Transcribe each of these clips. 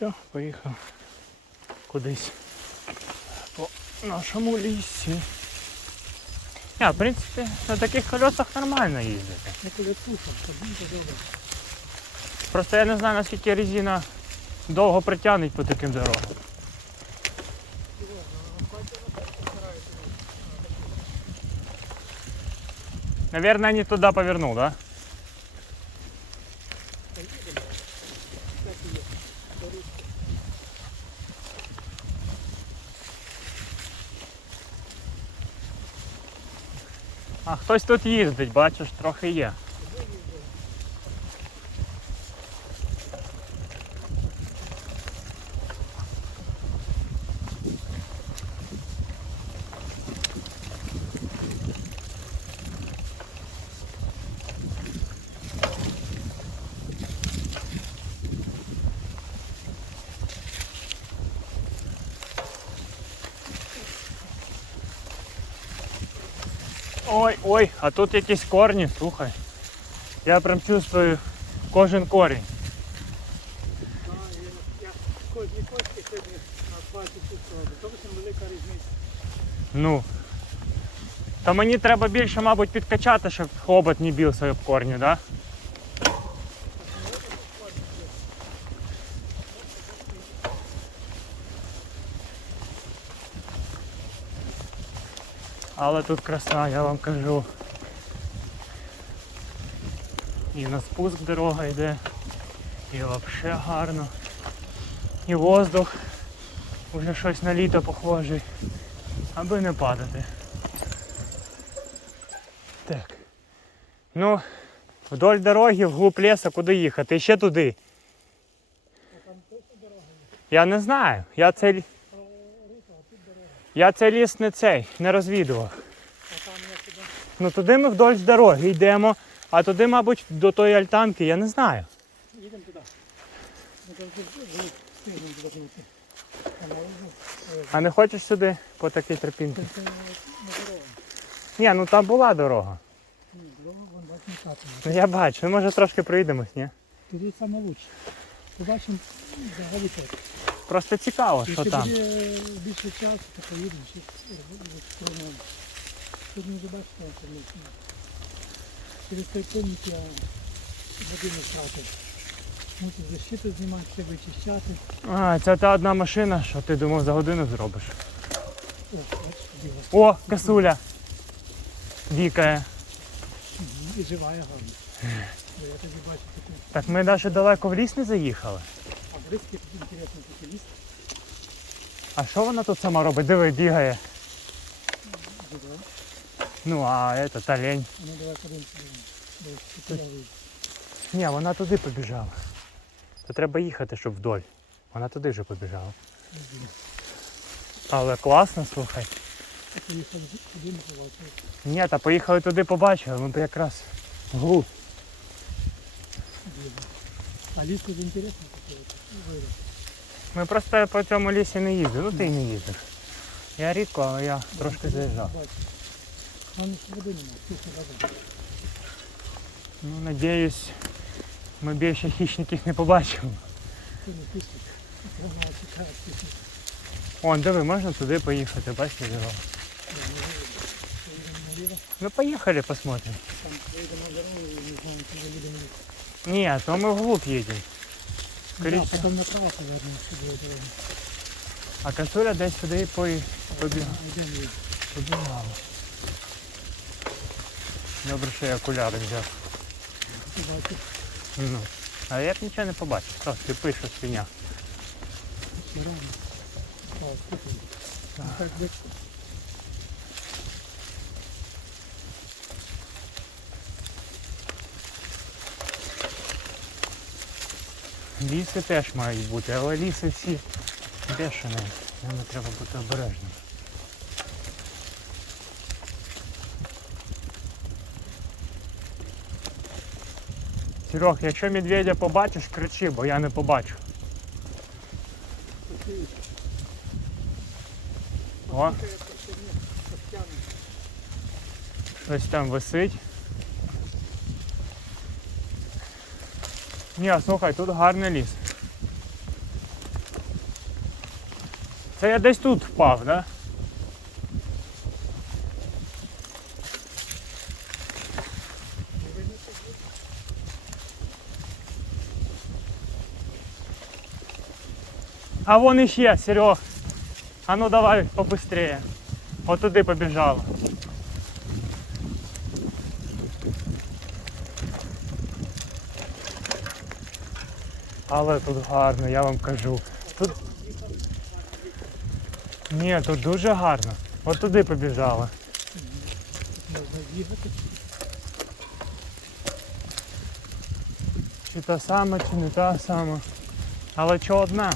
все, поїхав кудись по нашому лісі. А, в принципі, на таких колесах нормально їздити. Коли то дуже добре. Просто я не знаю, наскільки резина довго притягнуть по таким дорогам. Наверное, не туда повернул, да? А хтось тут їздить, бачиш, трохи є. Ой, ой, а тут якісь корні, слухай. Я прям чувствую кожен корінь. Кожні кочки сьогодні на 20 часов. То велика різниця. Ну. Та мені треба більше, мабуть, підкачати, щоб хобот не бився об корні, да? Але тут краса, я вам кажу. І на спуск дорога йде, і взагалі гарно. І воздух уже щось на літо похожий аби не падати. Так. Ну, вдоль дороги, вглуб леса, куди їхати? Ще туди. Я не знаю. Я цей... Я цей ліс не цей, не розвідував. Ну туди ми вдоль дороги йдемо, а туди, мабуть, до тої альтанки, я не знаю. Їдемо туди. Прийти. А не хочеш сюди по такій тропінці? дорога. Ні, ну там була дорога. Ні, дорога вон бачимо. Ну я бачу, ну може трошки проїдемось, ні? Туди саме лучше. Побачимо взагалі так. Просто цікаво, що там. буде більше часу, то поїдемо. Спробуємо. Тут не побачите, як. Через той помник я годину втратив. Мусив защиту знімати, все вичищати. А, це та одна машина, що ти думав за годину зробиш. О, бачиш. О, косуля. Вікає. Мгм, І живая гарна. Бо Я тоді бачу таку. Так ми навіть далеко в ліс не заїхали. А бризки тут інтересно такі ліс. А що вона тут сама робить? Диви, бігає. Жива. Ну, а это та лень. Ну давай подивимося. Вийде. Ні, вона туди побіжала. То треба їхати, щоб вдоль. Вона туди вже побіжала. Але класно, слухай. А поїхав туди, не побачив. Ні, та поїхали туди, побачили, ми б якраз вглуб. А ліс тут інтересно такий. Ми просто по цьому лісі не їздили. Ну ти не їздив. Я рідко, але я трошки заїжджав. Ну, надіюсь, ми більше хищників не побачимо. Вон, диви, можна туди поїхати, бачите дорогу. Ну поїхали посмотрим. там не знаю. Ні, то ми вглуб їдемо. Да, Скоріше. потім направо повернемо сюди. А косуля десь сюди побігла. Йдемо. побігала. Добре, що я окуляри взяв. Бачиш, Ну. А я б нічого не побачив. Що, ти пишу свиня. рано. Так Ліси теж мають бути, але ліси всі бешені. Ними треба бути обережним. Серег, якщо медведя побачиш, кричи, бо я не побачу. О, щось там висить. Ні, слухай, тут гарний ліс. Це я десь тут впав, да? А вон іще, Серег. А ну давай побыстрее. От туди побіжала. Але тут гарно, я вам кажу. Тут... Ні, тут дуже гарно. От туди побіжала. Можна з'їхати. Чи та сама, чи не та сама. Але що одна?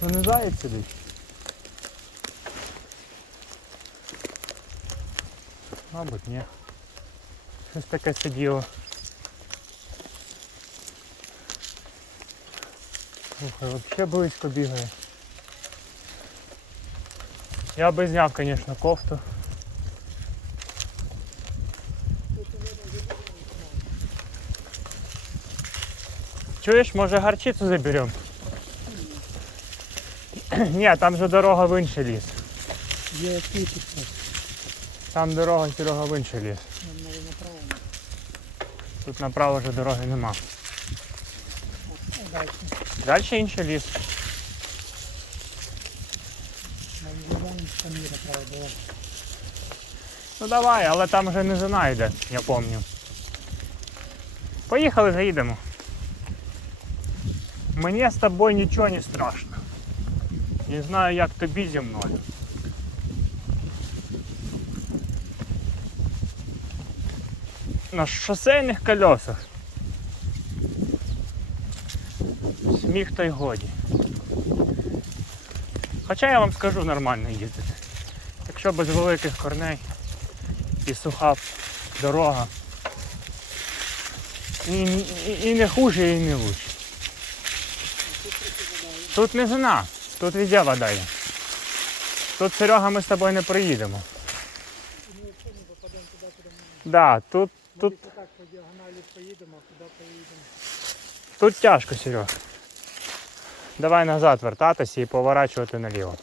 То не заєць сидить. Мабуть, ні. Щось таке сиділо. Слухай, взагалі близько бігає. Я би зняв, звісно, кофту. Чуєш, може гарчицю заберемо? Ні, там же дорога в інший ліс. Є який. Там дорога, Серега, в інший ліс. Тут направо вже дороги нема. А далі. Інший ліс. Ну давай, але там вже не жена йде, я пам'ятаю. Поїхали, заїдемо. Мені з тобою нічого не страшно. Не знаю, як тобі зі мною. На шосейних колесах. Сміх то й годі. Хоча я вам скажу нормально їздити. Якщо без великих корней і суха дорога. І, і, і не хуже, і не лучше. Тут не жена, тут везде вода є. Тут Серега ми з тобою не приїдемо. Да, тут, тут, тут тяжко, Серега. Давай назад вертатися і поворачувати наліво.